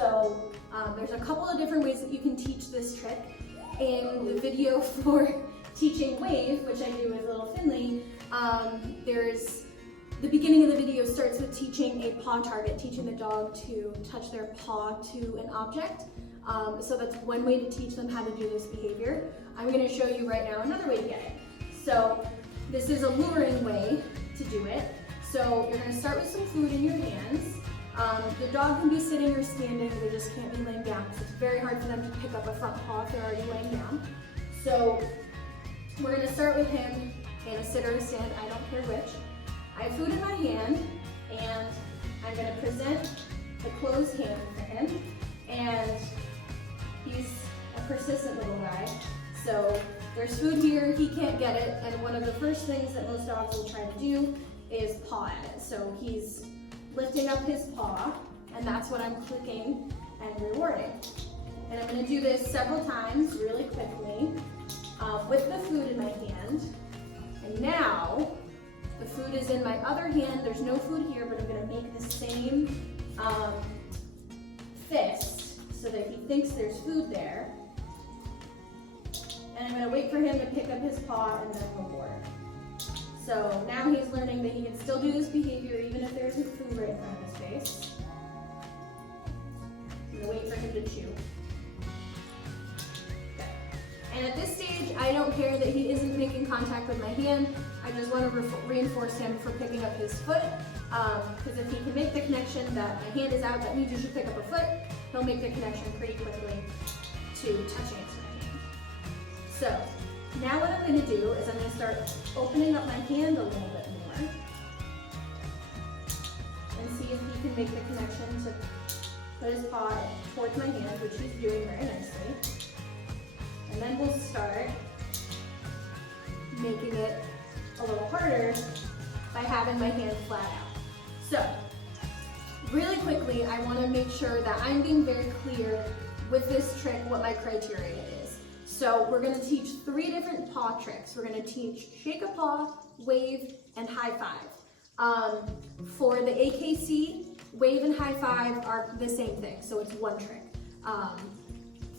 So there's a couple of different ways that you can teach this trick. In the video for teaching wave, which I do with little Finley, the beginning of the video starts with teaching a paw target, teaching the dog to touch their paw to an object. So that's one way to teach them how to do this behavior. I'm going to show you right now another way to get it. So this is a luring way to do it. So you're going to start with some food in your hands. The dog can be sitting or standing, they just can't be laying down. So it's very hard for them to pick up a front paw if they're already laying down. So we're going to start with him in a sit or a stand, I don't care which. I have food in my hand, and I'm going to present the closed hand for him. And he's a persistent little guy. So there's food here, he can't get it, and one of the first things that most dogs will try to do is paw at it. So he's lifting up his paw, and that's what I'm clicking and rewarding. And I'm going to do this several times really quickly with the food in my hand. And now the food is in my other hand. There's no food here, but I'm going to make the same fist so that he thinks there's food there. And I'm going to wait for him to pick up his paw and then reward. So now he's learning that he can still do this behavior even if there isn't food right in front of his face. I'm going to wait for him to chew. Okay. And at this stage, I don't care that he isn't making contact with my hand. I just want to reinforce him for picking up his foot. Because if he can make the connection that my hand is out, that means you should pick up a foot, he'll make the connection pretty quickly to touching my hand. So now what I'm going to do is I'm going to start opening up my hand a little bit more and see if he can make the connection to put his paw towards my hand, which he's doing very nicely. And then we'll start making it a little harder by having my hand flat out. So really quickly, I want to make sure that I'm being very clear with this trick what my criteria is. So we're going to teach 3 different paw tricks. We're going to teach shake a paw, wave, and high five. For the AKC, wave and high five are the same thing, so it's one trick.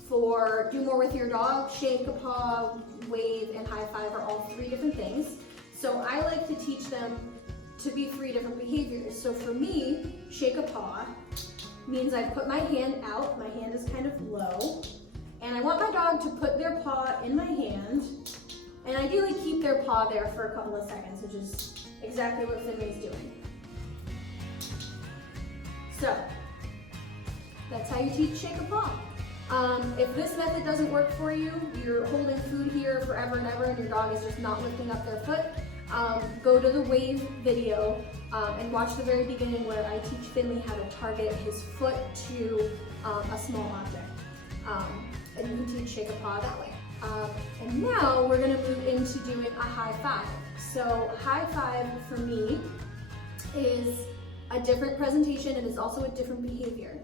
For do more with your dog, shake a paw, wave, and high five are all 3 different things. So I like to teach them to be 3 different behaviors. So for me, shake a paw means I put my hand out, my hand is kind of low, and I want my dog to put their paw in my hand, and ideally keep their paw there for a couple of seconds, which is exactly what Finley's doing. So, that's how you teach shake a paw. If this method doesn't work for you, you're holding food here forever and ever and your dog is just not lifting up their foot, go to the wave video and watch the very beginning where I teach Finley how to target his foot to a small object. And you can teach shake a paw that way. And now we're going to move into doing a high five. So high five for me is a different presentation and is also a different behavior.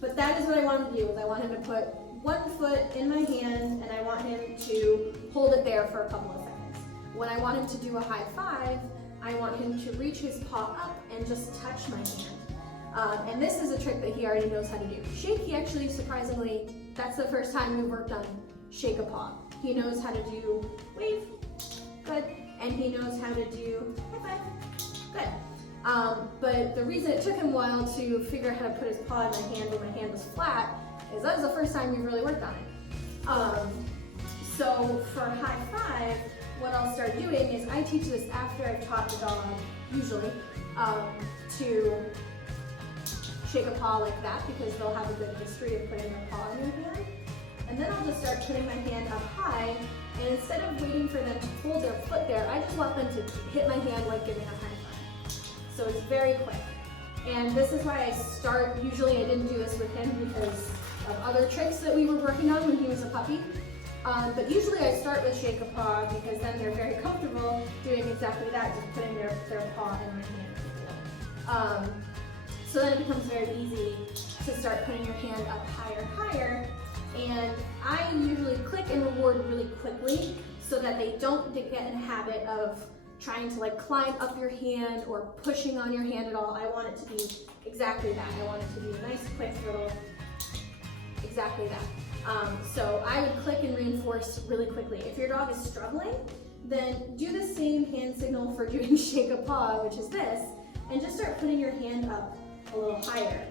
But that is what I want him to do, is I want him to put one foot in my hand and I want him to hold it there for a couple of seconds. When I want him to do a high five, I want him to reach his paw up and just touch my hand. And this is a trick that he already knows how to do. Shake, he actually, surprisingly, that's the first time we've worked on shake a paw. He knows how to do wave, good, and he knows how to do high five, good. But the reason it took him a while to figure out how to put his paw in my hand when my hand was flat is that was the first time we really worked on it. So for high five, what I'll start doing is I teach this after I've taught the dog, usually, to shake a paw like that because they'll have a good history of putting their paw in their hand. And then I'll just start putting my hand up high, and instead of waiting for them to hold their foot there, I just want them to hit my hand like giving a high five. So it's very quick. And this is why I start, usually I didn't do this with him because of other tricks that we were working on when he was a puppy. But usually I start with shake a paw because then they're very comfortable doing exactly that, just putting their paw in my hand. So then it becomes very easy to start putting your hand up higher, and I usually click and reward really quickly so that they don't get in a habit of trying to like climb up your hand or pushing on your hand at all. I want it to be exactly that. I want it to be a nice, quick little, exactly that. So I would click and reinforce really quickly. If your dog is struggling, then do the same hand signal for doing shake a paw, which is this, and just start putting your hand up a little higher.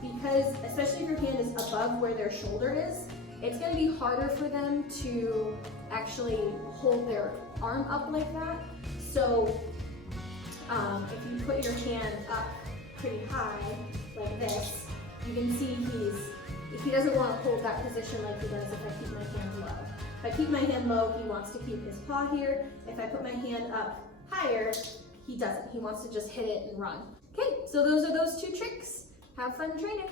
Because especially if your hand is above where their shoulder is, it's going to be harder for them to actually hold their arm up like that. So if you put your hand up pretty high like this, you can see he doesn't want to hold that position like he does if I keep my hand low. If I keep my hand low, he wants to keep his paw here. If I put my hand up higher, he doesn't. He wants to just hit it and run. Okay, so those are those two tricks. Have fun training.